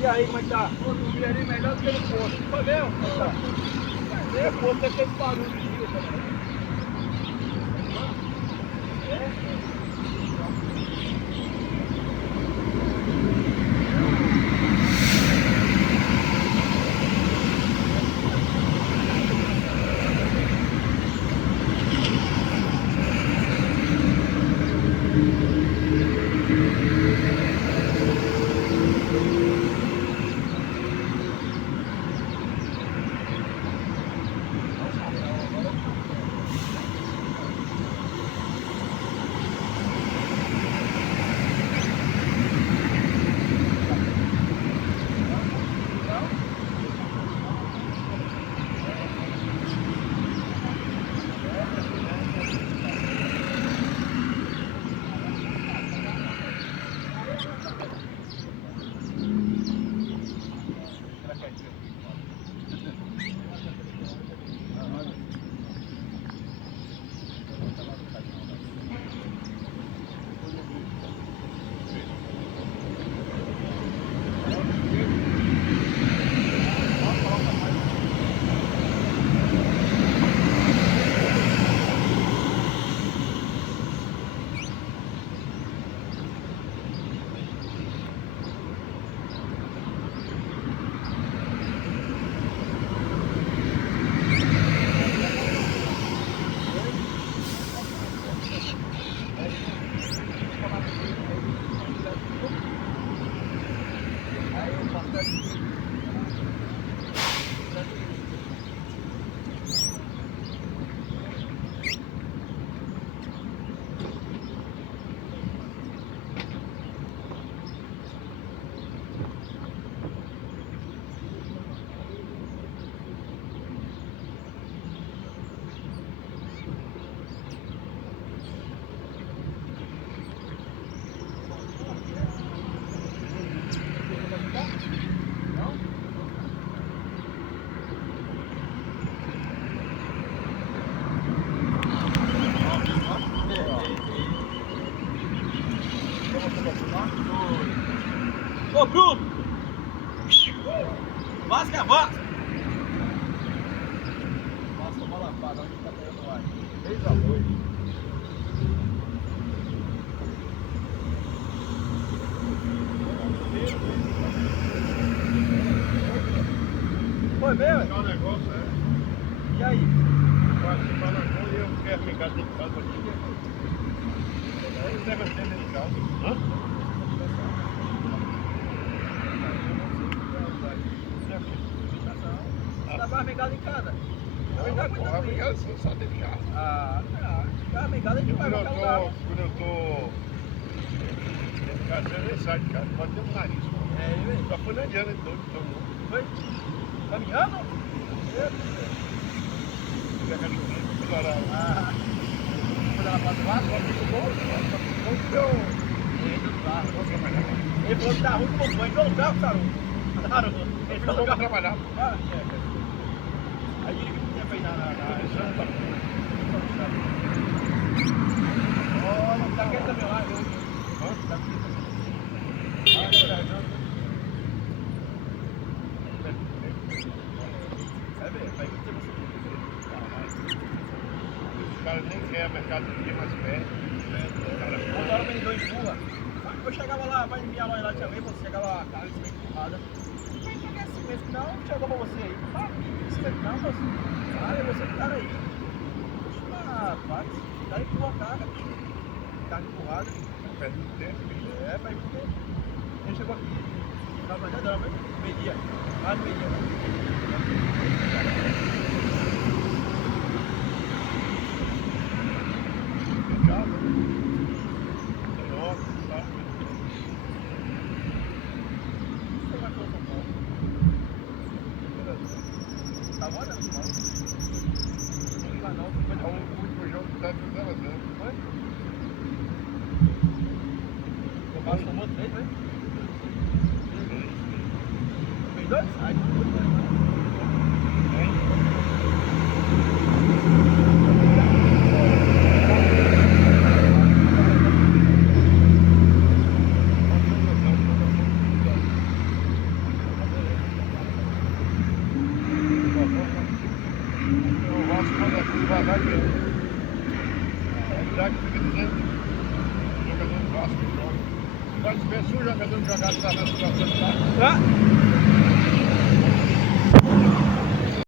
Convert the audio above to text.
E aí, como é que tá? Pô, tu ali melhor do que no posto. Foi mesmo? Tá. É, posto é aquele barulho de dia também. Ô, Bruno! Vasca, vasca! Vasca, bola lapada, onde tá pegando o ar? 3-2. Foi mesmo? É um negócio, é. E aí? Eu acho que fala com e eu quero ficar dentro de casa aqui. Ele deve ser dentro de casa. Hã? Tá mais mengada em casa? Também tá muito ruim. Eu só dentro de casa. Ah, tá. A mengada a gente vai qualquer lugar. Quando eu tô dentro de casa, eu nem saio de casa. Pode ter um nariz. É, velho. Só fui andando em todo mundo. Foi? Caminhando? Fica a cachorrinha pra melhorar. Ah. Quando ela passa lá, só fica bom. Ele falou que tá ruim com o banho. Não dá, Saru. Claro, ele falou pra trabalhar. Ah, aí ele que tinha feito na janta. Olha, tá aqui também lá, viu? Tá aqui também. É mesmo, vai ter você. Os caras nem querem a mercadoria mais perto. Toda hora vendedor empurra. Eu chegava lá, vai em minha loja lá também, você chegava lá, a carga se empurrada. Não, chegou pra você aí. Não, moço. É você que tá aí. Puxa, rapaz. Tá empurrando a carga. Carga empurrada. Perde muito tempo. É, faz muito tempo. Ele chegou aqui. Tava andando, mas media. Mais media. Tá bom, não? Não vai não, foi o último jogo que tá de 0 a 0. Foi? O Vasco tomou 3, né? Fez 2? Ai, não foi 2, não. devagar mesmo. É já que fica dizendo que o jogador do Vasco joga. Pode ver se o jogador jogar tá na situação que tá.